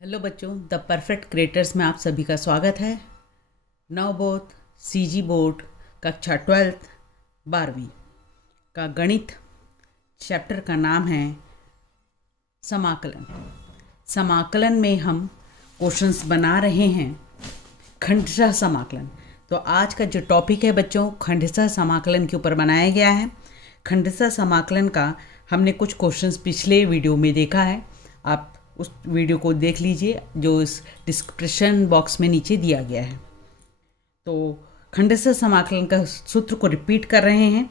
Hello बच्चों, the perfect creators में आप सभी का स्वागत है। नवबोध सीजी बोर्ड कक्षा 12th 12वीं का गणित चैप्टर का नाम है समाकलन। समाकलन में हम क्वेश्चंस बना रहे हैं खंडशः समाकलन। तो आज का जो टॉपिक है बच्चों, खंडशः समाकलन के ऊपर बनाया गया है। खंडशः समाकलन का हमने कुछ क्वेश्चंस पिछले वीडियो में देखा है। आप उस वीडियो को देख लीजिए जो इस डिस्क्रिप्शन बॉक्स में नीचे दिया गया है। तो खंडशः समाकलन का सूत्र को रिपीट कर रहे हैं।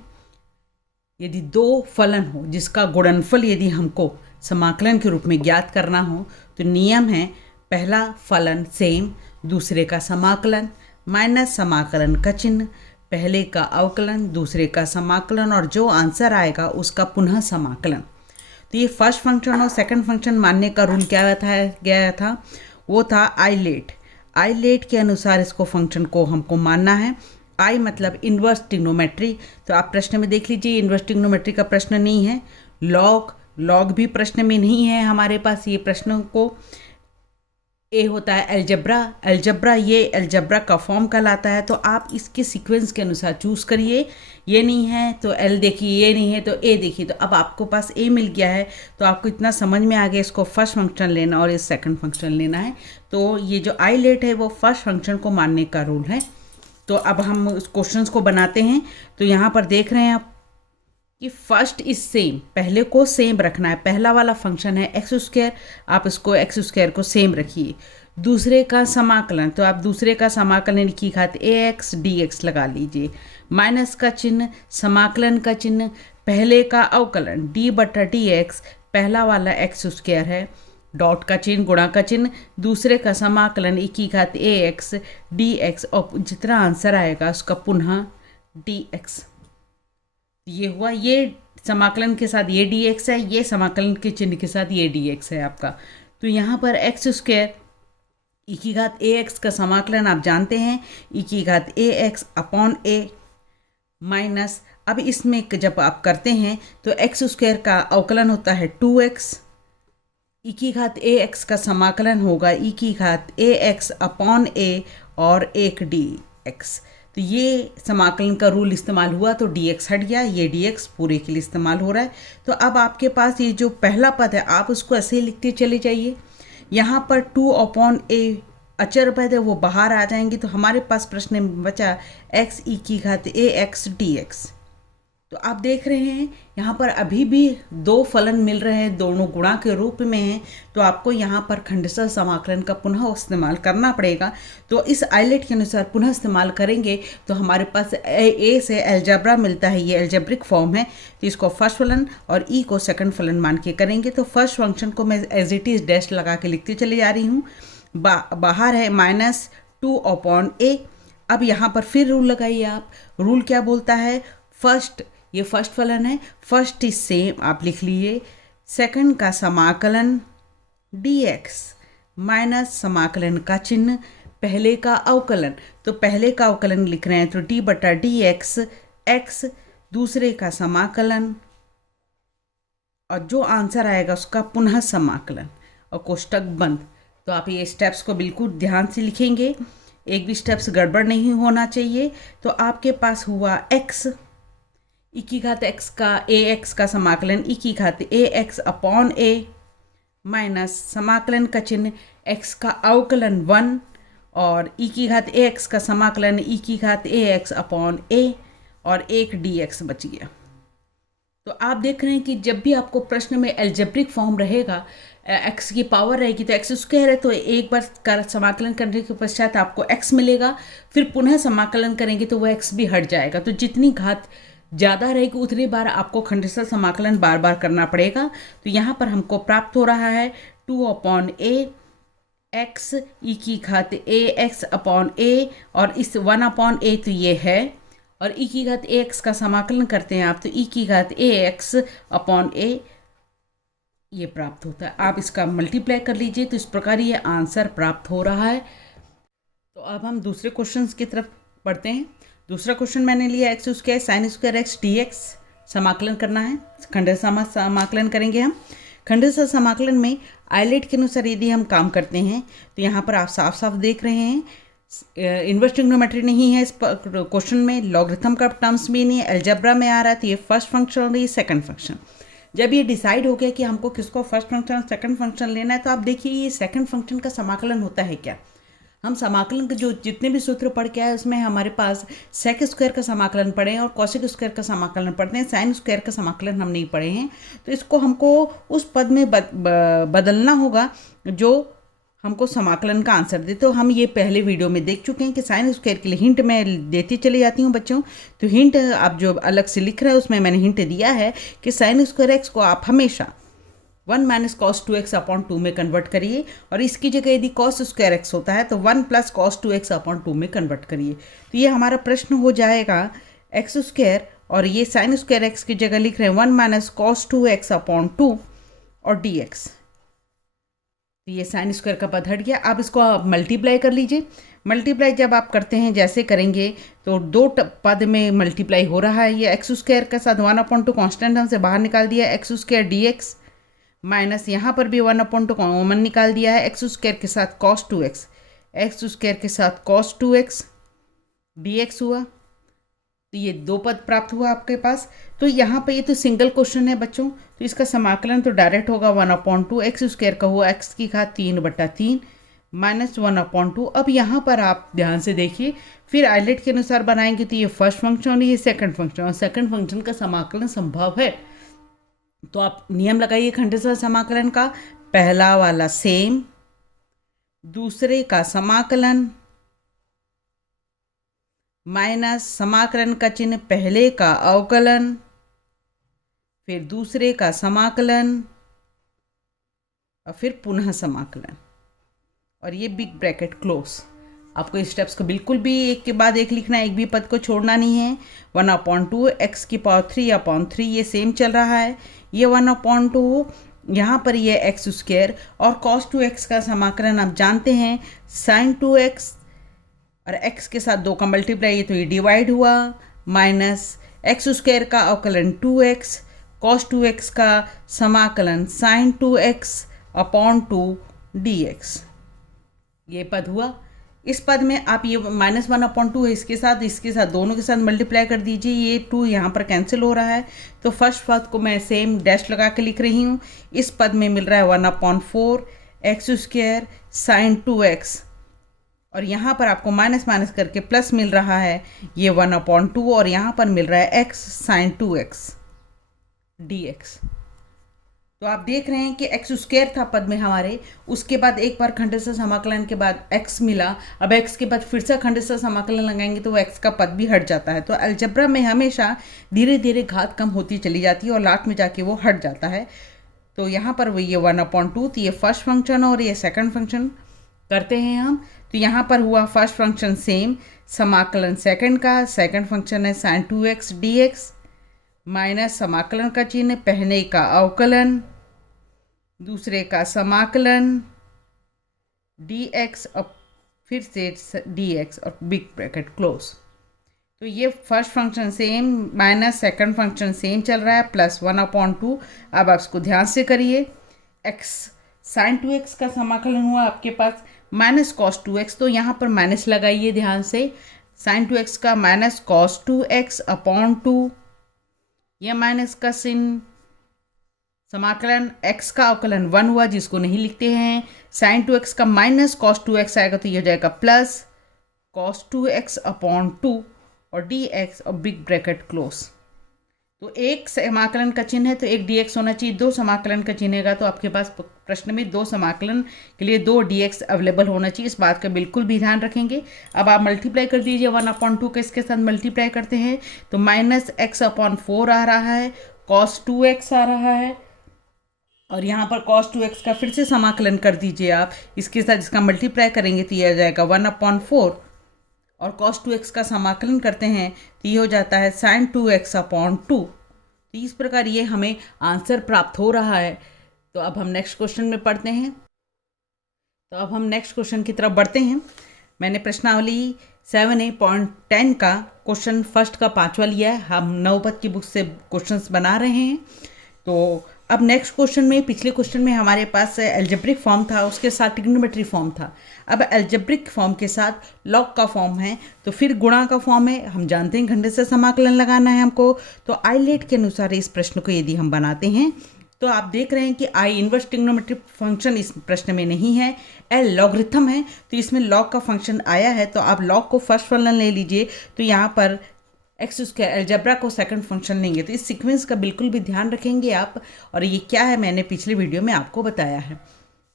यदि दो फलन हो जिसका गुणनफल यदि हमको समाकलन के रूप में ज्ञात करना हो तो नियम है, पहला फलन सेम, दूसरे का समाकलन माइनस समाकलन का चिन्ह, पहले का अवकलन दूसरे का समाकलन और जो आंसर आएगा उसका पुनः समाकलन। तो ये फर्स्ट फंक्शन और सेकंड फंक्शन मानने का रूल क्या बताया गया था, वो था आइलेट। आइलेट के अनुसार इसको फंक्शन को हमको मानना है। आई मतलब इन्वर्स ट्रिग्नोमेट्री। तो आप प्रश्न में देख लीजिए, इन्वर्स ट्रिग्नोमेट्री का प्रश्न नहीं है। लॉग भी प्रश्न में नहीं है हमारे पास। ये प्रश्न को ए होता है एल्जब्रा, ये एल्जब्रा का फॉर्म कहलाता है। तो आप इसके सीक्वेंस के अनुसार चूज़ करिए। ये नहीं है तो एल देखिए, ये नहीं है तो ए देखिए। तो अब आपको पास ए मिल गया है तो आपको इतना समझ में आ गया, इसको फर्स्ट फंक्शन लेना और इस सेकंड फंक्शन लेना है। तो ये जो आइलेट है वो फर्स्ट फंक्शन को मानने का रूल है। तो अब हम उस क्वेश्चंस को बनाते हैं। तो यहाँ पर देख रहे हैं आप कि फर्स्ट इज सेम, पहले को सेम रखना है। पहला वाला फंक्शन है एक्स स्क्वायर, आप इसको एक्स स्क्वायर को सेम रखिए। दूसरे का समाकलन, तो आप दूसरे का समाकलन की खातिर ए एक्स डी एक्स लगा लीजिए। माइनस का चिन्ह, समाकलन का चिन्ह, पहले का अवकलन डी बटा डी एक्स, पहला वाला एक्स स्क्वायर है, डॉट का चिन्ह, गुणा का चिन्ह, दूसरे का समाकलन ई की घात ए एक्स डी एक्स और जितना आंसर आएगा उसका पुनः डी एक्स। ये हुआ, ये समाकलन के साथ ये डी एक्स है, ये समाकलन के चिन्ह के साथ ये डी एक्स है आपका। तो यहाँ पर एक्स स्क्वायर ई की घात ए एक्स का समाकलन आप जानते हैं, ई की घात ए एक्स अपॉन ए माइनस, अब इसमें जब आप करते हैं तो एक्स स्क्वायर का अवकलन होता है 2x, ई की घात ए एक्स का समाकलन होगा ई की घात ए एक्स अपॉन ए और एक डी एक्स। तो ये समाकलन का रूल इस्तेमाल हुआ तो dx हट गया, ये dx पूरे के लिए इस्तेमाल हो रहा है। तो अब आपके पास ये जो पहला पद है आप उसको ऐसे ही लिखते चले जाइए। यहाँ पर 2/a अचर पद है वो बाहर आ जाएंगे। तो हमारे पास प्रश्न में बचा x ई की घात ए एक्स डी एक्स। तो आप देख रहे हैं यहाँ पर अभी भी दो फलन मिल रहे हैं, दोनों गुणा के रूप में हैं। तो आपको यहाँ पर खंडशः समाकलन का पुनः इस्तेमाल करना पड़ेगा। तो इस आइलेट के अनुसार पुनः इस्तेमाल करेंगे तो हमारे पास ए से एल्जब्रा मिलता है, ये एल्जेब्रिक फॉर्म है। तो इसको फर्स्ट फलन और ई को सेकंड फलन मान के करेंगे। तो फर्स्ट फंक्शन को मैं एज इट इज़ डैश लगा के लिखते चले जा रही हूँ। बाहर है -2/a। अब यहाँ पर फिर रूल लगाइए आप। रूल क्या बोलता है, फर्स्ट, ये फर्स्ट फलन है, फर्स्ट इज सेम आप लिख लीजिए, सेकंड का समाकलन dx माइनस समाकलन का चिन्ह, पहले का अवकलन, तो पहले का अवकलन लिख रहे हैं तो d बटा डी एक्स एक्स, दूसरे का समाकलन और जो आंसर आएगा उसका पुनः समाकलन और कोष्टक बंद। तो आप ये स्टेप्स को बिल्कुल ध्यान से लिखेंगे, एक भी स्टेप्स गड़बड़ नहीं होना चाहिए। तो आपके पास हुआ x ई की घात एक्स का ए एक्स का समाकलन ई की घात ए एक्स अपॉन ए माइनस समाकलन का चिन्ह एक्स का अवकलन 1 और ई की घात ए एक्स का समाकलन ई की घात ए एक्स अपॉन ए और एक डी एक्स बच गया। तो आप देख रहे हैं कि जब भी आपको प्रश्न में एल्जेब्रिक फॉर्म रहेगा, एक्स की पावर रहेगी तो एक्स स्क्वायर है, तो एक बार कर समाकलन करने के पश्चात आपको एक्स मिलेगा, फिर पुनः समाकलन करेंगे तो वह एक्स भी हट जाएगा। तो जितनी घात ज़्यादा रहेगी उतनी बार आपको खंडशः समाकलन बार बार करना पड़ेगा। तो यहाँ पर हमको प्राप्त हो रहा है 2/a एक्स ई की घात ए एक्स अपॉन ए और इस 1/a तो ये है, और ई की घात ए एक्स का समाकलन करते हैं आप तो ई की घात ए एक्स अपॉन ए ये प्राप्त होता है। आप इसका मल्टीप्लाई कर लीजिए तो इस प्रकार ये आंसर प्राप्त हो रहा है। तो अब हम दूसरे क्वेश्चन की तरफ बढ़ते हैं। दूसरा क्वेश्चन मैंने लिया x square sine square x D x समाकलन करना है, खंडशः समाकलन करेंगे हम। खंडशः समाकलन में आइलेट के अनुसार यदि हम काम करते हैं तो यहाँ पर आप साफ साफ देख रहे हैं इनवर्स ट्रिग्नोमेट्री नहीं है इस क्वेश्चन में, लॉगरिथम का टर्म्स भी नहीं है, अलजेब्रा में आ रहा है, तो ये फर्स्ट फंक्शन और ये सेकंड फंक्शन। जब ये डिसाइड हो गया कि हमको किसको फर्स्ट फंक्शन और सेकंड फंक्शन लेना है, तो आप देखिए ये सेकंड फंक्शन का समाकलन होता है क्या। हम समाकलन के जो जितने भी सूत्र पढ़ के आए उसमें हमारे पास सेक स्क्वायर का समाकलन पढ़े हैं और कॉसेक स्क्वायर का समाकलन पढ़ते हैं, साइन स्क्वायर का समाकलन हम नहीं पढ़े हैं। तो इसको हमको उस पद में बदलना होगा जो हमको समाकलन का आंसर दे। तो हम ये पहले वीडियो में देख चुके हैं कि साइन स्क्वायर के लिए हिंट मैं देती चली जाती हूँ बच्चों। तो हिंट आप जो अलग से लिख रहे हैं उसमें मैंने हिंट दिया है कि साइन स्क्वायर एक्स को आप हमेशा 1 माइनस कॉस 2x अपॉन 2 में कन्वर्ट करिए, और इसकी जगह यदि कॉस स्क्वायर एक्स होता है तो 1 प्लस कॉस 2x अपॉन 2 में कन्वर्ट करिए। तो ये हमारा प्रश्न हो जाएगा एक्स स्क्वायर, और ये साइन स्क्वायर एक्स की जगह लिख रहे हैं 1 माइनस कॉस 2x अपॉन 2 और dx। तो ये साइन स्क्वायर का पद हट गया। आप इसको मल्टीप्लाई कर लीजिए। मल्टीप्लाई जब आप करते हैं जैसे करेंगे तो दो पद में मल्टीप्लाई हो रहा है। ये एक्स स्क्वायर के साथ 1/2 कॉन्स्टेंट हमसे बाहर निकाल दिया, एक्स स्क्वायर dx माइनस यहाँ पर भी 1/2 कॉमन निकाल दिया है, एक्स स्क्वायर के साथ कॉस 2x, एक्स स्क्वायर के साथ कॉस 2x dx हुआ। तो ये दो पद प्राप्त हुआ आपके पास। तो यहाँ पे ये तो सिंगल क्वेश्चन है बच्चों, तो इसका समाकलन तो डायरेक्ट होगा 1/2 एक्स स्क्वायर का हुआ एक्स की घात 3/3 माइनस 1/2। अब यहाँ पर आप ध्यान से देखिए, फिर आइलेट के अनुसार बनाएंगे तो ये फर्स्ट फंक्शन और ये सेकंड फंक्शन, और सेकंड फंक्शन का समाकलन संभव है। तो आप नियम लगाइए खंडशः समाकलन का, पहला वाला सेम, दूसरे का समाकलन माइनस समाकलन का चिन्ह पहले का अवकलन, फिर दूसरे का समाकलन और फिर पुनः समाकलन, और ये बिग ब्रैकेट क्लोज। आपको इस स्टेप्स को बिल्कुल भी एक के बाद एक लिखना है, एक भी पद को छोड़ना नहीं है। 1/2 एक्स की पावर 3/3 ये सेम चल रहा है, ये 1/2 यहाँ पर ये एक्स स्क्वायर और कॉस 2x का समाकलन आप जानते हैं साइन 2x, और x के साथ 2 का मल्टीप्लाई, तो ये डिवाइड हुआ, माइनस एक्स स्क्वायर का अवकलन 2x, कॉस 2x का समाकलन साइन 2x अपॉन 2 dx। ये पद हुआ। इस पद में आप ये -1/2 है, इसके साथ दोनों के साथ मल्टीप्लाई कर दीजिए, ये 2 यहाँ पर कैंसिल हो रहा है। तो फर्स्ट पद को मैं सेम डैश लगा के लिख रही हूँ। इस पद में मिल रहा है 1/4 एक्स स्क्वायर साइन 2x, और यहाँ पर आपको माइनस माइनस करके प्लस मिल रहा है ये 1/2, और यहाँ पर मिल रहा है x साइन 2x dx। तो आप देख रहे हैं कि एक्स स्क्वायर था पद में हमारे, उसके बाद एक बार खंडशः समाकलन के बाद x मिला, अब x के बाद फिर से खंडशः समाकलन लगाएंगे तो वो x का पद भी हट जाता है। तो अलजेब्रा में हमेशा धीरे धीरे घात कम होती चली जाती है और लास्ट में जाके वो हट जाता है। तो यहाँ पर वो ये 1/2, तो ये फर्स्ट फंक्शन और ये सेकंड फंक्शन करते हैं हम। तो यहाँ पर हुआ फर्स्ट फंक्शन सेम, समाकलन सेकंड का, सेकंड फंक्शन है साइन 2x dx माइनस समाकलन का चिन्ह पहले का अवकलन, दूसरे का समाकलन dx और फिर से dx और बिग ब्रैकेट क्लोज। तो ये first function same minus second function same चल रहा है, प्लस 1/2। अब आप इसको ध्यान से करिए, x साइन 2x का समाकलन हुआ आपके पास माइनस कॉस 2x, तो यहाँ पर माइनस लगाइए ध्यान से, साइन 2x का माइनस कॉस 2x अपॉन 2, यह माइनस का चिन्ह, समाकलन x का अवकलन 1 हुआ जिसको नहीं लिखते हैं, साइन 2x का माइनस कॉस 2x आएगा तो ये हो जाएगा प्लस कॉस 2x अपॉन 2 और dx और बिग ब्रैकेट क्लोज। तो एक समाकलन का चिन्ह है तो एक dx होना चाहिए, दो समाकलन का चिन्ह है तो आपके पास प्रश्न में दो समाकलन के लिए 2 dx अवेलेबल होना चाहिए, इस बात का बिल्कुल भी ध्यान रखेंगे। अब आप मल्टीप्लाई कर दीजिए, 1/2 के इसके साथ मल्टीप्लाई करते हैं तो माइनस x अपॉन 4 आ रहा है, कॉस 2x आ रहा है, और यहाँ पर cos 2x का फिर से समाकलन कर दीजिए आप, इसके साथ इसका मल्टीप्लाई करेंगे तो ये आ जाएगा 1/4, और cos 2x का समाकलन करते हैं तो ये हो जाता है sin 2x अपॉन 2। तो इस प्रकार ये हमें आंसर प्राप्त हो रहा है। तो अब हम नेक्स्ट क्वेश्चन में पढ़ते हैं। तो अब हम नेक्स्ट क्वेश्चन की तरफ बढ़ते हैं। मैंने प्रश्नावली 7A.10 का क्वेश्चन फर्स्ट का 5वां लिया है। हम नवपद की बुक से क्वेश्चंस बना रहे हैं। तो अब नेक्स्ट क्वेश्चन में, पिछले क्वेश्चन में हमारे पास एल्जेब्रिक फॉर्म था, उसके साथ ट्रिग्नोमेट्री फॉर्म था। अब एल्जेब्रिक फॉर्म के साथ लॉग का फॉर्म है, तो फिर गुणा का फॉर्म है। हम जानते हैं खंड से समाकलन लगाना है हमको, तो आइलेट के अनुसार इस प्रश्न को यदि हम बनाते हैं तो आप देख रहे हैं कि आई इनवर्स ट्रिग्नोमेट्रिक फंक्शन इस प्रश्न में नहीं है, एल लॉगरिथम है, तो इसमें लॉग का फंक्शन आया है। तो आप लॉग को फर्स्ट फलन ले लीजिए, तो यहाँ पर एक्स स्क्वायर एल्जेब्रा को सेकंड फंक्शन लेंगे। तो इस सीक्वेंस का बिल्कुल भी ध्यान रखेंगे आप, और ये क्या है मैंने पिछले वीडियो में आपको बताया है।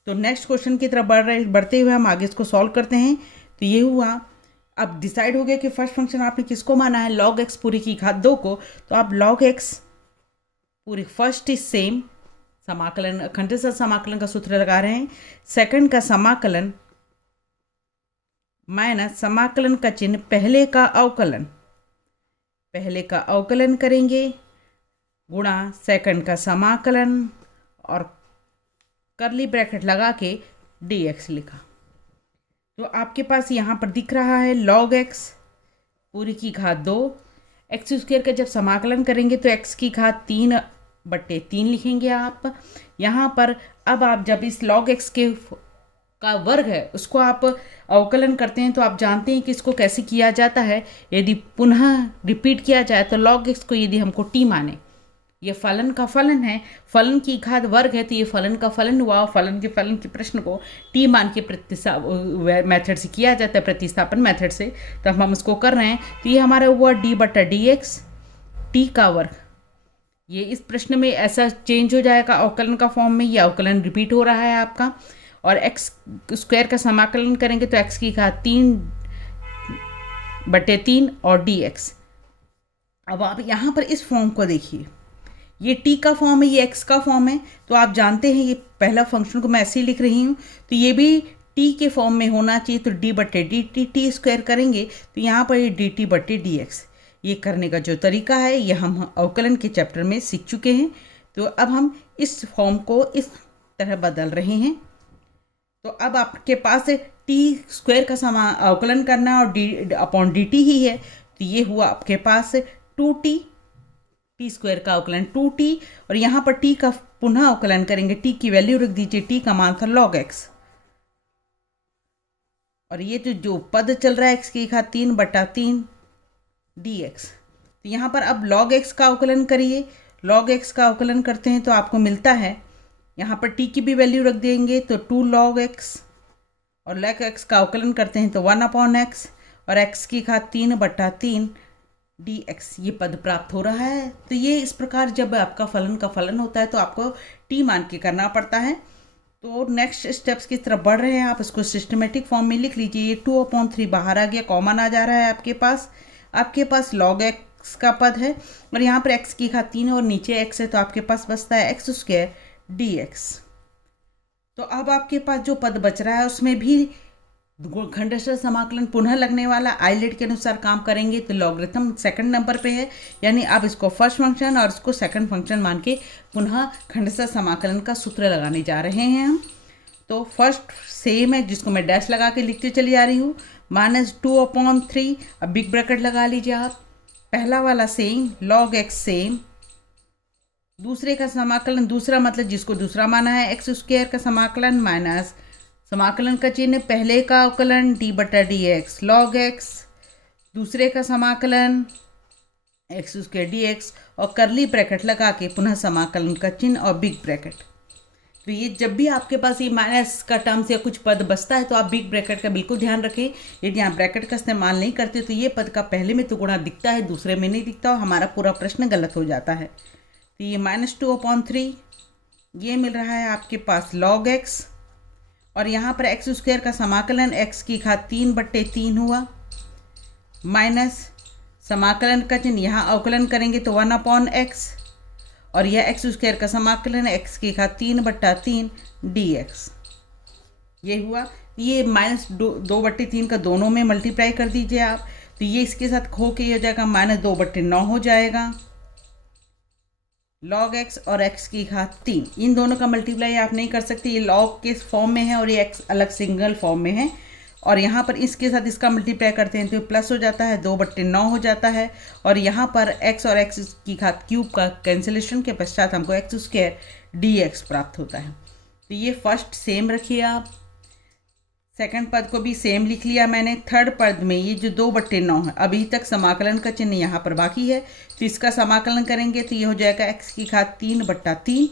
तो नेक्स्ट क्वेश्चन की तरफ बढ़ते हुए हम आगे इसको सॉल्व करते हैं। तो ये हुआ, अब डिसाइड हो गया कि फर्स्ट फंक्शन आपने किसको माना है, लॉग एक्स पूरी की घात 2 को। तो आप लॉग एक्स पूरी फर्स्ट इज सेम, समाकलन खंडशः समाकलन का सूत्र लगा रहे हैं, सेकंड का समाकलन माइनस समाकलन का चिन्ह पहले का अवकलन, पहले का अवकलन करेंगे गुणा सेकंड का समाकलन और करली ब्रैकेट लगा के dx लिखा। तो आपके पास यहाँ पर दिख रहा है log x पूरी की घात 2, एक्स स्क्वायर का जब समाकलन करेंगे तो x की घात 3/3 लिखेंगे आप यहाँ पर। अब आप जब इस log x का वर्ग है उसको आप अवकलन करते हैं, तो आप जानते हैं कि इसको कैसे किया जाता है। यदि पुनः रिपीट किया जाए तो log x को यदि हमको t माने, ये फलन का फलन है, फलन की घात वर्ग है, तो ये फलन का फलन हुआ। फलन के फलन के प्रश्न को t मान के मेथड से किया जाता है, प्रतिस्थापन मेथड से। तब हम उसको कर रहे हैं, तो ये हमारा हुआ d/dx t का वर्ग। ये इस प्रश्न में ऐसा चेंज हो जाएगा अवकलन का फॉर्म में, ये अवकलन रिपीट हो रहा है आपका। और एक्स स्क्वायर का समाकलन करेंगे तो एक्स की घात 3/3 और dx। अब आप यहाँ पर इस फॉर्म को देखिए, ये t का फॉर्म है, ये x का फॉर्म है। तो आप जानते हैं ये पहला फंक्शन को मैं ऐसे ही लिख रही हूँ, तो ये भी t के फॉर्म में होना चाहिए। तो d/dt t स्क्वायर करेंगे तो यहाँ पर ये dt/dx। ये करने का जो तरीका है ये हम अवकलन के चैप्टर में सीख चुके हैं। तो अब हम इस फॉर्म को इस तरह बदल रहे हैं। तो अब आपके पास टी स्क्वायर का अवकलन करना और d/dt ही है, तो ये हुआ आपके पास 2t, टी स्क्वायर का अवकलन 2t, और यहाँ पर t का पुनः अवकलन करेंगे, t की वैल्यू रख दीजिए, t का मान था log x, और ये जो पद चल रहा है x की घात 3/3 dx। तो यहाँ पर अब log x का अवकलन करिए, log x का अवकलन करते हैं तो आपको मिलता है, यहाँ पर t की भी वैल्यू रख देंगे तो 2 log x, और log x का अवकलन करते हैं तो 1/x, और x की घात 3/3 dx। ये पद प्राप्त हो रहा है। तो ये इस प्रकार जब आपका फलन का फलन होता है तो आपको t मान के करना पड़ता है। तो नेक्स्ट स्टेप्स की तरफ बढ़ रहे हैं, आप इसको सिस्टमेटिक फॉर्म में लिख लीजिए। ये 2/3 बाहर आ गया, कॉमन आ जा रहा है आपके पास log x का पद है, और यहाँ पर x की घात 3 और नीचे x है, तो आपके पास बचता है x² dx। तो अब आपके पास जो पद बच रहा है उसमें भी खंडशः समाकलन पुनः लगने वाला, आइलेट के अनुसार काम करेंगे। तो लॉगरिथम सेकंड नंबर पे है, यानी आप इसको फर्स्ट फंक्शन और इसको सेकंड फंक्शन मान के पुनः खंडशः समाकलन का सूत्र लगाने जा रहे हैं हम। तो फर्स्ट सेम है, जिसको मैं डैश लगा के लिखते चली जा रही हूँ, -2/3। अब बिग ब्रैकेट लगा लीजिए आप, पहला वाला सेम, log x सेम, दूसरे का समाकलन, दूसरा मतलब जिसको दूसरा माना है, एक्स स्क्वायर का समाकलन माइनस समाकलन का चिन्ह पहले का अवकलन d/dx log x, दूसरे का समाकलन x² dx, और करली ब्रैकेट लगा के पुनः समाकलन का चिन्ह और बिग ब्रैकेट। तो ये जब भी आपके पास ये माइनस का टर्म्स या कुछ पद बचता है तो आप बिग ब्रैकेट का बिल्कुल ध्यान रखें। यदि आप ब्रैकेट का इस्तेमाल नहीं करते तो ये पद का पहले में तो गुणा दिखता है, दूसरे में नहीं दिखता, और हमारा पूरा प्रश्न गलत हो जाता है। तो ये -2/3 ये मिल रहा है आपके पास log x, और यहाँ पर x² का समाकलन x की घात 3/3 हुआ, माइनस समाकलन का चिन्ह यहाँ अवकलन करेंगे तो 1/x, और यह x² का समाकलन x की घात 3/3 dx। ये हुआ, ये -2/3 का दोनों में मल्टीप्लाई कर दीजिए आप, तो ये इसके साथ खो के ये हो जाएगा -2/9 हो जाएगा। log x और x की घात 3, इन दोनों का मल्टीप्लाई आप नहीं कर सकते, ये log के फॉर्म में है और ये x अलग सिंगल फॉर्म में है। और यहाँ पर इसके साथ इसका मल्टीप्लाई करते हैं तो प्लस हो जाता है, 2/9 हो जाता है। और यहाँ पर x और x की घात क्यूब का कैंसिलेशन के पश्चात हमको x² dx प्राप्त होता है। तो ये फर्स्ट सेम रखिए आप। सेकंड पद को भी सेम लिख लिया मैंने। थर्ड पद में ये जो 2/9 है, अभी तक समाकलन का चिन्ह यहाँ पर बाकी है, तो इसका समाकलन करेंगे तो ये हो जाएगा x की घात 3/3।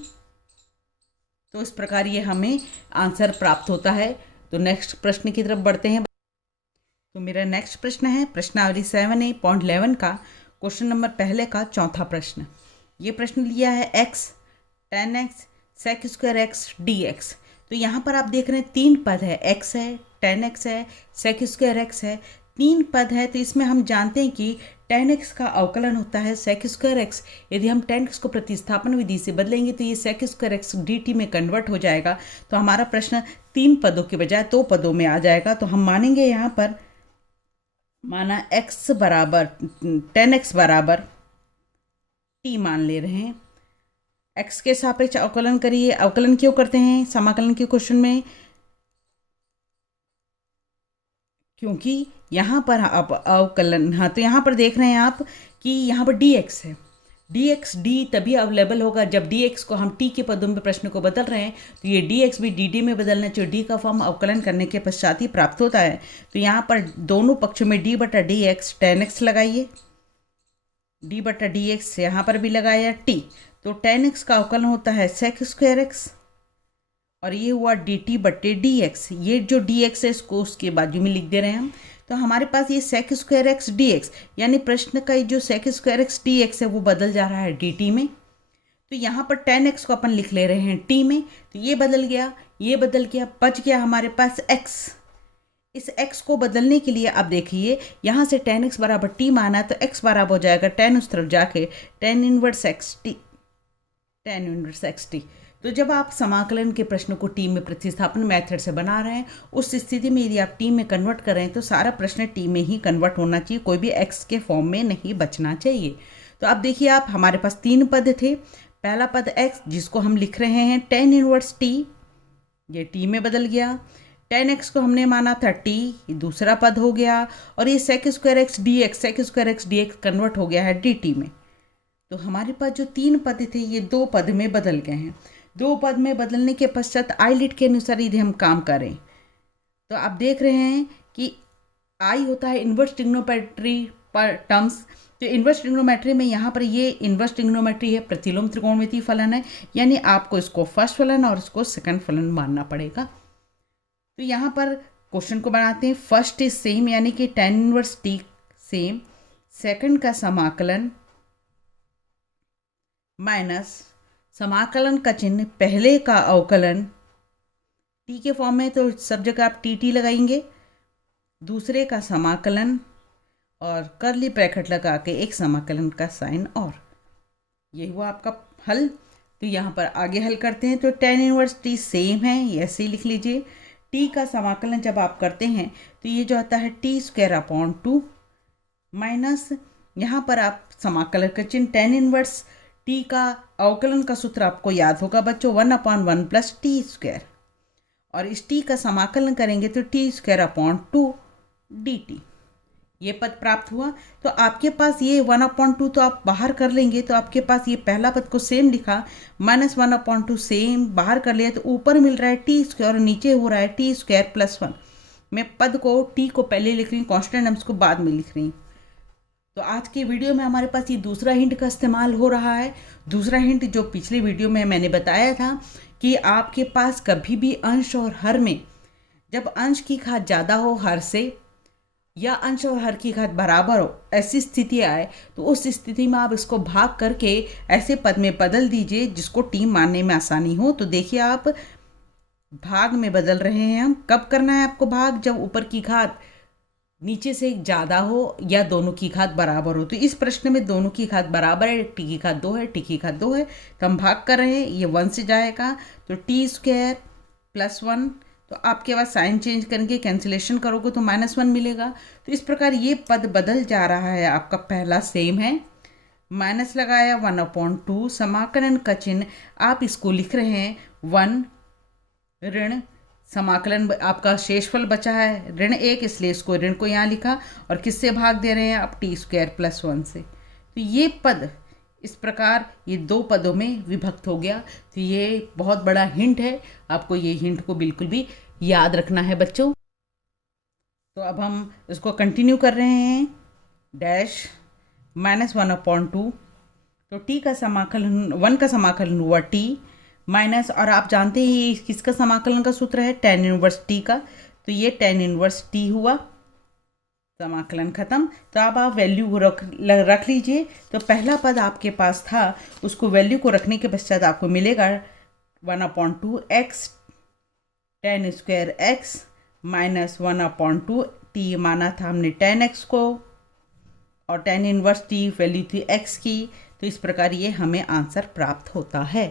तो इस प्रकार ये हमें आंसर प्राप्त होता है। तो नेक्स्ट प्रश्न की तरफ बढ़ते हैं। तो मेरा नेक्स्ट प्रश्न है प्रश्नावली 7A.11 का क्वेश्चन नंबर पहले का चौथा प्रश्न। ये प्रश्न लिया है x tan x sec² x dx। तो यहाँ पर आप देख रहे हैं 3 पद है, x है, tan x है, sec² x है, 3 पद है। तो इसमें हम जानते हैं कि tan x का अवकलन होता है sec² x। यदि हम tan x को प्रतिस्थापन विधि से बदलेंगे तो ये sec² x dt में कन्वर्ट हो जाएगा। तो हमारा प्रश्न 3 पदों के बजाय 2 पदों में आ जाएगा। तो हम मानेंगे यहाँ पर, माना x बराबर tan x बराबर t मान ले रहे हैं। x के सापेक्ष अवकलन करिए। अवकलन क्यों करते हैं समाकलन के क्वेश्चन में? क्योंकि यहाँ पर आप अवकलन, हाँ, तो यहाँ पर देख रहे हैं आप कि यहाँ पर dx है। dx d तभी अवेलेबल होगा जब dx को हम t के पदों में प्रश्न को बदल रहे हैं। तो ये dx भी dd में बदलना चाहिए। d का फॉर्म अवकलन करने के पश्चात ही प्राप्त होता है। तो यहाँ पर दोनों पक्षों में d/dx tan x लगाइए, d/dx यहाँ पर भी लगाया t। तो tan x का अवकलन होता है sec² x और ये हुआ dt/dx। ये जो dx है इसको उसके बाजू में लिख दे रहे हैं हम। तो हमारे पास ये sec² x dx, यानी प्रश्न का जो sec² x dx है वो बदल जा रहा है dt में। तो यहाँ पर tan x को अपन लिख ले रहे हैं t में। तो ये बदल गया, ये बदल गया, बच गया हमारे पास x। इस x को बदलने के लिए अब देखिए, यहाँ से tan x बराबर t माना तो x बराबर हो जाएगा tan उस तरफ जाके tan इनवर्स x t। तो जब आप समाकलन के प्रश्न को टी में प्रतिस्थापन मेथड से बना रहे हैं, उस स्थिति में यदि आप टी में कन्वर्ट कर रहे हैं तो सारा प्रश्न टी में ही कन्वर्ट होना चाहिए, कोई भी एक्स के फॉर्म में नहीं बचना चाहिए। तो अब देखिए आप, हमारे पास 3 पद थे। पहला पद एक्स जिसको हम लिख रहे हैं tan इनवर्स टी, ये टी में बदल गया। tan x को हमने माना था t, दूसरा पद हो गया। और ये sec² x dx कन्वर्ट हो गया है dt में। तो हमारे पास जो 3 पद थे ये 2 पद में बदल गए हैं। 2 पद में बदलने के पश्चात आई लिट के अनुसार यदि हम काम करें तो आप देख रहे हैं कि आई होता है इन्वर्स ट्रिग्नोमेट्री पर टर्म्स। तो इन्वर्स ट्रिग्नोमेट्री में यहाँ पर ये इन्वर्स ट्रिग्नोमेट्री है, प्रतिलोम त्रिकोणमितीय फलन है, यानी आपको इसको फर्स्ट फलन और इसको सेकंड फलन मानना पड़ेगा। तो यहाँ पर क्वेश्चन को बनाते हैं। फर्स्ट इज सेम, यानी कि tan inverse t same, second का समाकलन माइनस समाकलन का चिन्ह पहले का अवकलन t के फॉर्म में, तो सब जगह आप tt लगाएंगे, दूसरे का समाकलन और कर्ली ब्रैकेट लगा के एक समाकलन का साइन, और ये हुआ आपका हल। तो यहाँ पर आगे हल करते हैं। तो tan इनवर्स t सेम है, ये ऐसे ही लिख लीजिए। t का समाकलन जब आप करते हैं तो ये जो आता है t²/2 माइनस, यहाँ पर आप समाकलन का चिन्ह tan इनवर्स t का अवकलन का सूत्र आपको याद होगा बच्चों, 1/1 + t², और इस t का समाकलन करेंगे तो t²/2 dt, ये पद प्राप्त हुआ। तो आपके पास ये 1/2 तो आप बाहर कर लेंगे, तो आपके पास ये पहला पद को सेम लिखा, -1/2 सेम बाहर कर लिया, तो ऊपर मिल रहा है t² और नीचे हो रहा है t² + 1। मैं पद को t को पहले लिख रही हूँ, कॉन्स्टेंट नंबर्स को बाद में लिख रही हूँ। तो आज की वीडियो में हमारे पास ये दूसरा हिंट का इस्तेमाल हो रहा है। दूसरा हिंट जो पिछले वीडियो में मैंने बताया था कि आपके पास कभी भी अंश और हर में जब अंश की घात ज़्यादा हो हर से, या अंश और हर की घात बराबर हो, ऐसी स्थिति आए तो उस स्थिति में आप इसको भाग करके ऐसे पद में बदल दीजिए जिसको टी मानने में आसानी हो। तो देखिए आप भाग में बदल रहे हैं हम। कब करना है आपको भाग? जब ऊपर की घात नीचे से ज़्यादा हो या दोनों की घात बराबर हो। तो इस प्रश्न में दोनों की घात बराबर है, टी की घात 2 है, टी की घात 2 है, तो हम भाग कर रहे हैं, ये 1 से जाएगा तो t² + 1। तो आपके पास साइन चेंज करके कैंसिलेशन करोगे तो -1 मिलेगा। तो इस प्रकार ये पद बदल जा रहा है। आपका पहला सेम है, माइनस लगाया 1/2, समाकलन का चिन्ह आप इसको लिख रहे हैं 1 ऋण समाकलन आपका शेषफल बचा है ऋण 1, इसलिए इसको ऋण को यहाँ लिखा और किससे भाग दे रहे हैं आप t² + 1 से। तो ये पद इस प्रकार ये 2 पदों में विभक्त हो गया। तो ये बहुत बड़ा हिंट है, आपको ये हिंट को बिल्कुल भी याद रखना है बच्चों। तो अब हम इसको कंटिन्यू कर रहे हैं। डैश -1/2, तो t का समाकलन 1 का समाकलन हुआ t माइनस, और आप जानते हैं किसका समाकलन का सूत्र है tan इनवर्स t का, तो ये tan इनवर्स t हुआ। समाकलन खत्म। तो अब आप वैल्यू रख लीजिए। तो पहला पद आपके पास था, उसको वैल्यू को रखने के पश्चात आपको मिलेगा 1/2x tan² x minus 1/2 t, माना था हमने tan x को, और tan इनवर्स t वैल्यू थी x की। तो इस प्रकार ये हमें आंसर प्राप्त होता है।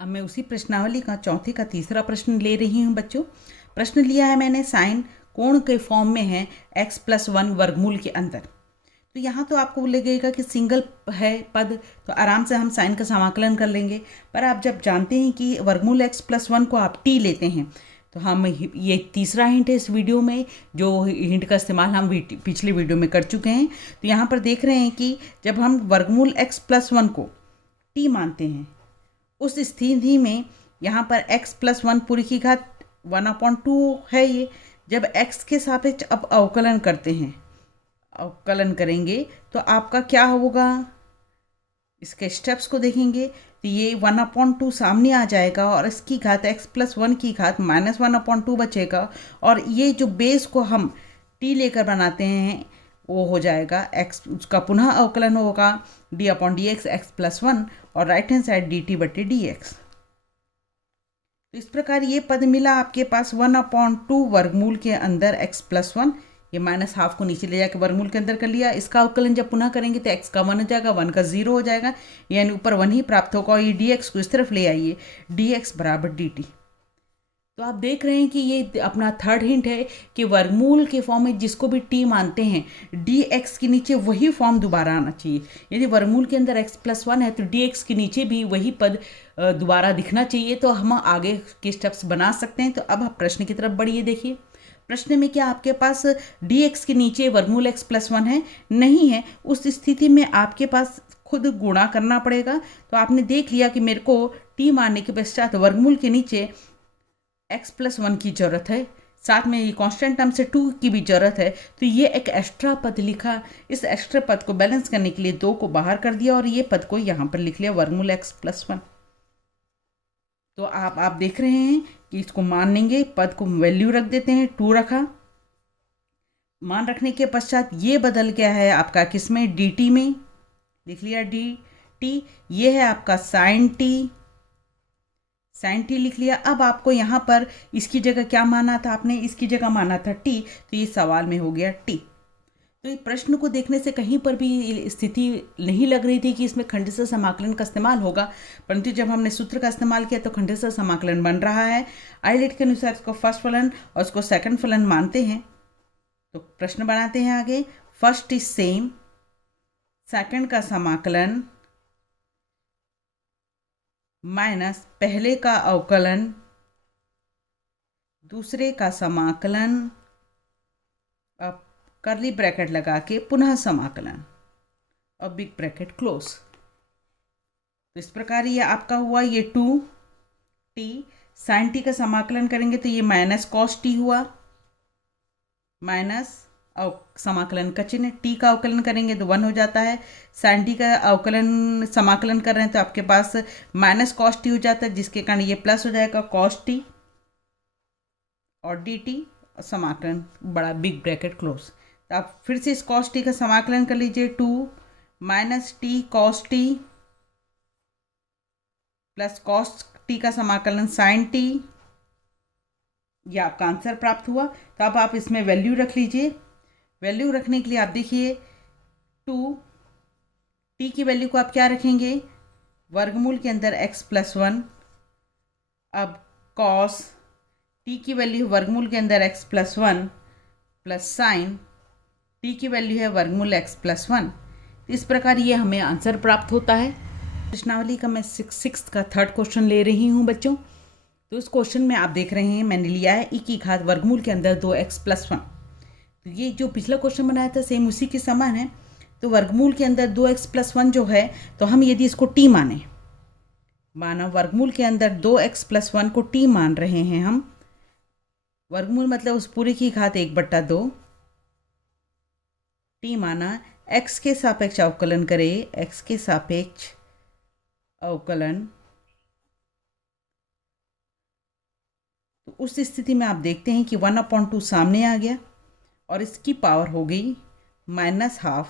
अब मैं उसी प्रश्नावली का चौथे का तीसरा प्रश्न ले रही हूँ बच्चों। प्रश्न लिया है मैंने साइन कोण के फॉर्म में है x+1 वर्गमूल के अंदर। तो यहाँ तो आपको लगेगा कि सिंगल है पद, तो आराम से हम साइन का समाकलन कर लेंगे। पर आप जब जानते हैं कि वर्गमूल x+1 को आप t लेते हैं, तो हम ये तीसरा हिंट है इस वीडियो में, जो हिंट का इस्तेमाल हम पिछले वीडियो में कर चुके हैं। तो यहाँ पर देख रहे हैं कि जब हम वर्गमूल x+1 को t मानते हैं, उस स्थिति में यहाँ पर x+1 पूरी की घात 1/2 है ये। जब x के सापेक्ष अब अवकलन करते हैं, अवकलन करेंगे तो आपका क्या होगा, इसके स्टेप्स को देखेंगे तो ये 1/2 सामने आ जाएगा और इसकी घात x+1 की घात -1/2 बचेगा। और ये जो बेस को हम t लेकर बनाते हैं वो हो जाएगा x, उसका पुनः अवकलन होगा d/dx x+1 और राइट हैंड साइड dt/dx। तो इस प्रकार ये पद मिला आपके पास 1/2 वर्गमूल के अंदर x+1, ये -½ को नीचे ले जाकर वर्गमूल के अंदर कर लिया। इसका अवकलन जब पुनः करेंगे तो x का 1 हो जाएगा, 1 का 0 हो जाएगा, यानी ऊपर 1 ही प्राप्त होगा। और ये dx को इस तरफ ले आइए, dx = dt। तो आप देख रहे हैं कि ये अपना थर्ड हिंट है कि वर्गमूल के फॉर्म में जिसको भी t मानते हैं, dx के नीचे वही फॉर्म दोबारा आना चाहिए। यदि वर्गमूल के अंदर x+1 है तो dx के नीचे भी वही पद दोबारा दिखना चाहिए, तो हम आगे के स्टेप्स बना सकते हैं। तो अब आप प्रश्न की तरफ बढ़िए। देखिए प्रश्न में क्या आपके पास dx के नीचे वर्गमूल x+1 है? नहीं है। उस स्थिति में आपके पास खुद गुणा करना पड़ेगा। तो आपने देख लिया कि मेरे को t मानने के पश्चात वर्गमूल के नीचे x+1 की जरूरत है, साथ में ये कांस्टेंट टर्म से 2 की भी जरूरत है। तो ये एक एक्स्ट्रा पद लिखा। इस एक्स्ट्रा पद को बैलेंस करने के लिए 2 को बाहर कर दिया और ये पद को यहाँ पर लिख लिया वर्गमूल x+1। तो आप देख रहे हैं कि इसको मान लेंगे, पद को वैल्यू रख देते हैं, 2 रखा। मान रखने के पश्चात ये बदल गया है आपका किसमें, dt में, लिख लिया dt। ये है आपका sin t लिख लिया। अब आपको यहाँ पर इसकी जगह क्या माना था आपने, इसकी जगह माना था t, तो ये सवाल में हो गया t। तो ये प्रश्न को देखने से कहीं पर भी स्थिति नहीं लग रही थी कि इसमें खंडित समाकलन का इस्तेमाल होगा, परंतु जब हमने सूत्र का इस्तेमाल किया तो खंडित समाकलन बन रहा है। आईलेट के अनुसार इसको फर्स्ट फलन और उसको सेकंड फलन मानते हैं। तो प्रश्न बनाते हैं आगे। फर्स्ट इज सेम, सेकंड का समाकलन माइनस पहले का अवकलन, दूसरे का समाकलन, अब कर्ली ब्रैकेट लगा के पुनः समाकलन और बिग ब्रैकेट क्लोज। तो इस प्रकार ये आपका हुआ, ये 2t sin t का समाकलन करेंगे तो ये -cos t हुआ, माइनस समाकलन का चिन्ह, t का अवकलन करेंगे तो 1 हो जाता है। sin t का अवकलन समाकलन कर रहे हैं तो आपके पास -cos t हो जाता है, जिसके कारण ये प्लस हो जाएगा cos t और dt, समाकलन बड़ा बिग ब्रैकेट क्लोज। तो आप फिर से इस cos t का समाकलन कर लीजिए, 2 - t cos t plus cos t का समाकलन sin t, यह आपका आंसर प्राप्त हुआ। तो अब आप इसमें वैल्यू रख लीजिए। वैल्यू रखने के लिए आप देखिए 2t की वैल्यू को आप क्या रखेंगे, वर्गमूल के अंदर x+1। अब cos t की वैल्यू वर्गमूल के अंदर x+1 प्लस sin t की वैल्यू है वर्गमूल x+1। इस प्रकार ये हमें आंसर प्राप्त होता है। प्रश्नावली का मैं 6th का थर्ड क्वेश्चन ले रही हूँ बच्चों। तो इस क्वेश्चन में आप देख रहे हैं मैंने लिया है ई की घात वर्गमूल के अंदर 2x+1। तो ये जो पिछला क्वेश्चन बनाया था सेम उसी के समान है। तो वर्गमूल के अंदर 2x+1 जो है, तो हम यदि इसको t माना वर्गमूल के अंदर 2x+1 को t मान रहे हैं हम। वर्गमूल मतलब उस पूरे की घात 1/2। t माना x के सापेक्ष अवकलन करें, x के सापेक्ष अवकलन। तो उस स्थिति में आप देखते हैं कि 1/2 सामने आ गया और इसकी पावर हो गई -12,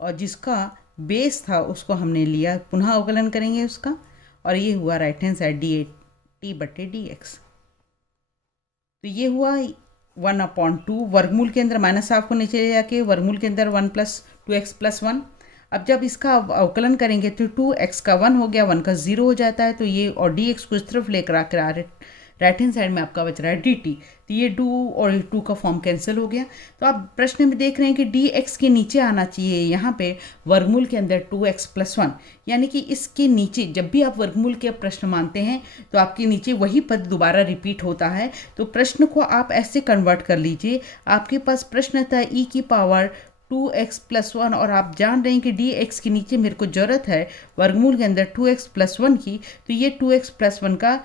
और जिसका बेस था उसको हमने लिया, पुनः अवकलन करेंगे उसका, और ये हुआ राइट हैंड साइड dt/dx। तो ये हुआ 1/2 वर्गमूल के अंदर -12 को नीचे ले जाके वर्गमूल के अंदर 1 + 2x+1। अब जब इसका अवकलन करेंगे तो 2x का 1 हो गया, 1 का 0 हो जाता है। तो ये और dx को इस तरफ लेकर आकर राइट हैंड साइड में आपका बच रहा है dt। तो ये 2 और 2 का फॉर्म कैंसिल हो गया। तो आप प्रश्न में देख रहे हैं कि dx के नीचे आना चाहिए यहाँ पे वर्गमूल के अंदर 2x+1, यानी कि इसके नीचे जब भी आप वर्गमूल के प्रश्न मानते हैं तो आपके नीचे वही पद दोबारा रिपीट होता है। तो प्रश्न को आप ऐसे कन्वर्ट कर लीजिए, आपके पास प्रश्न था e की पावर 2x+1 और आप जान रहे हैं कि dx के नीचे मेरे को ज़रूरत है वर्गमूल के अंदर 2x+1 की। तो ये 2x+1 का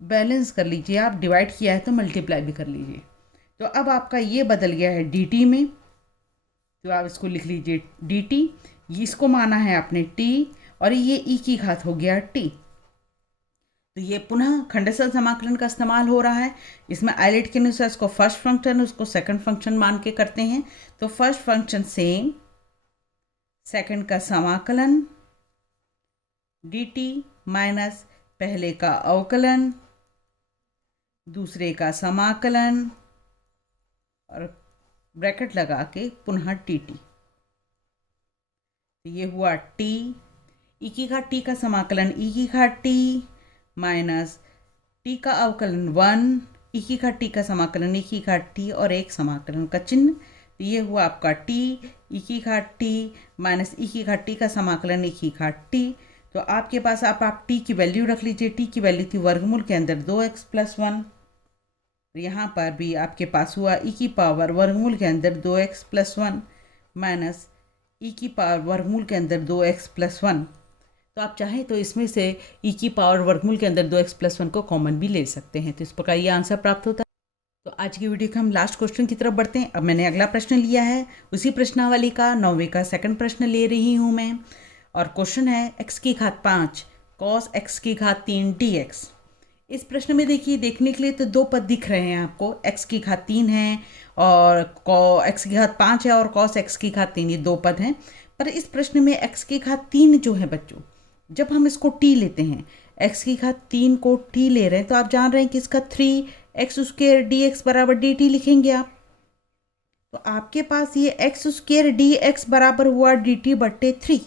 बैलेंस कर लीजिए, आप डिवाइड किया है तो मल्टीप्लाई भी कर लीजिए। तो अब आपका ये बदल गया है dt में, तो आप इसको लिख लीजिए dt। इसको माना है आपने t और ये e की घात हो गया t। तो ये पुनः खंडशः समाकलन का इस्तेमाल हो रहा है। इसमें आइलेट के अनुसार इसको फर्स्ट फंक्शन उसको सेकंड फंक्शन मान के करते हैं। तो फर्स्ट फंक्शन सेम, सेकंड का समाकलन dt माइनस पहले का अवकलन, दूसरे का समाकलन और ब्रैकेट लगा के पुनः dt। तो ये हुआ t, e की घात t का समाकलन e की घात t माइनस t का अवकलन 1, e की घात t का समाकलन e की घात t और एक समाकलन का चिन्ह। तो ये हुआ आपका t, e की घात t माइनस e की घात t का समाकलन e की घात t। तो आपके पास आप t की वैल्यू रख लीजिए। t की वैल्यू थी वर्गमूल के अंदर 2x+1। तो यहाँ पर भी आपके पास हुआ e की पावर वर्गमूल के अंदर 2x+1 माइनस e की पावर वर्गमूल के अंदर 2x+1। तो आप चाहें तो इसमें से e की पावर वर्गमूल के अंदर 2x+1 को कॉमन भी ले सकते हैं। तो इस प्रकार ये आंसर प्राप्त होता है। तो आज की वीडियो के हम लास्ट क्वेश्चन की तरफ बढ़ते हैं। अब मैंने अगला प्रश्न लिया है उसी प्रश्नावली का 9वें का सेकंड प्रश्न ले रही हूँ मैं, और क्वेश्चन है x की घात 5 cos x की घात 3 dx। इस प्रश्न में देखिए, देखने के लिए तो दो पद दिख रहे हैं आपको, x की घात 3 है और x की घात 5 है और cos x की घात 3, ये दो पद हैं। पर इस प्रश्न में x की घात 3 जो है बच्चों, जब हम इसको t लेते हैं, x की घात 3 को t ले रहे हैं, तो आप जान रहे हैं कि इसका 3x² dx बराबर dt लिखेंगे आप। तो आपके पास ये x² dx बराबर हुआ dt/3,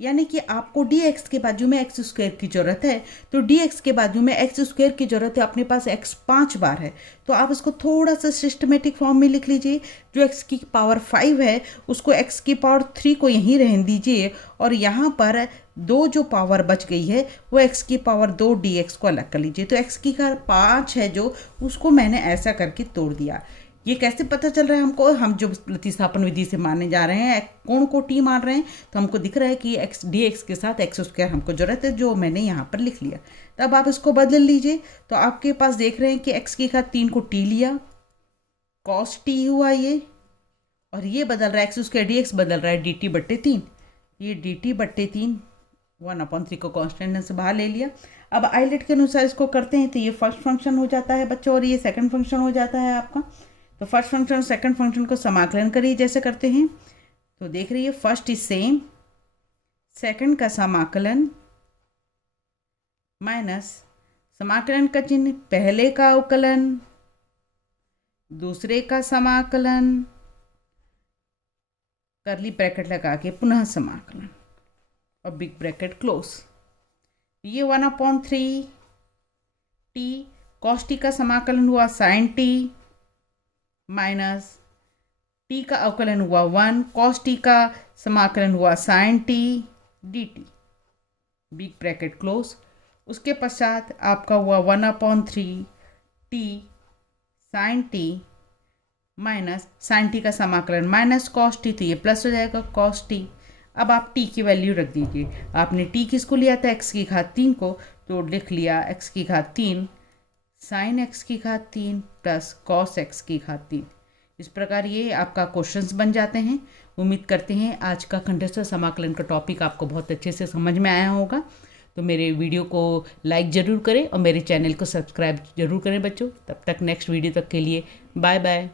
यानी कि आपको dx के बाजू में x² की जरूरत है। तो dx के बाजू में x² की जरूरत है, अपने पास x 5 बार है। तो आप इसको थोड़ा सा सिस्टमेटिक फॉर्म में लिख लीजिए। जो x की पावर 5 है उसको x की पावर 3 को यहीं रहने दीजिए, और यहाँ पर 2 जो पावर बच गई है वो x की पावर 2 dx को अलग कर लीजिए। तो x की घात 5 है जो, उसको मैंने ऐसा करके तोड़ दिया। ये कैसे पता चल रहा है हमको, हम जो प्रतिस्थापन विधि से मानने जा रहे हैं, कोण को t मान रहे हैं, तो हमको दिख रहा है कि x dx के साथ x² हमको जरूरत है, जो मैंने यहाँ पर लिख लिया। तब आप इसको बदल लीजिए। तो आपके पास देख रहे हैं कि x की घात 3 को t लिया, cos t हुआ ये, और ये बदल रहा है x² dx बदल रहा है dt/3। ये dt/3 1/3 को कॉन्स्टेंट से बाहर ले लिया। अब आइलेट के अनुसार इसको करते हैं तो ये फर्स्ट फंक्शन हो जाता है बच्चों, और ये सेकंड फंक्शन हो जाता है आपका। तो फर्स्ट फंक्शन और सेकंड फंक्शन को समाकलन करिए जैसे करते हैं। तो देख रही है फर्स्ट इज सेम, सेकंड का समाकलन माइनस समाकलन का चिन्ह पहले का अवकलन, दूसरे का समाकलन, करली ब्रैकेट लगा के पुनः समाकलन और बिग ब्रैकेट क्लोज। ये 1/3 t cos t का समाकलन हुआ sin t माइनस t का अवकलन हुआ 1 cos t का समाकलन हुआ sin t dt, big bracket close. उसके पश्चात आपका हुआ 1/3 t sine t minus sine t का समाकलन माइनस कॉस टी, तो ये प्लस हो जाएगा कॉस टी। अब आप टी की वैल्यू रख दीजिए। आपने टी किसको लिया था, एक्स की घात 3 को, तो लिख लिया एक्स की घात 3 साइन एक्स की घात 3 प्लस कॉस एक्स की घात 3। इस प्रकार ये आपका क्वेश्चंस बन जाते हैं। उम्मीद करते हैं आज का खंडस्थ समाकलन का टॉपिक आपको बहुत अच्छे से समझ में आया होगा। तो मेरे वीडियो को लाइक ज़रूर करें और मेरे चैनल को सब्सक्राइब ज़रूर करें बच्चों। तब तक नेक्स्ट वीडियो तक के लिए बाय बाय।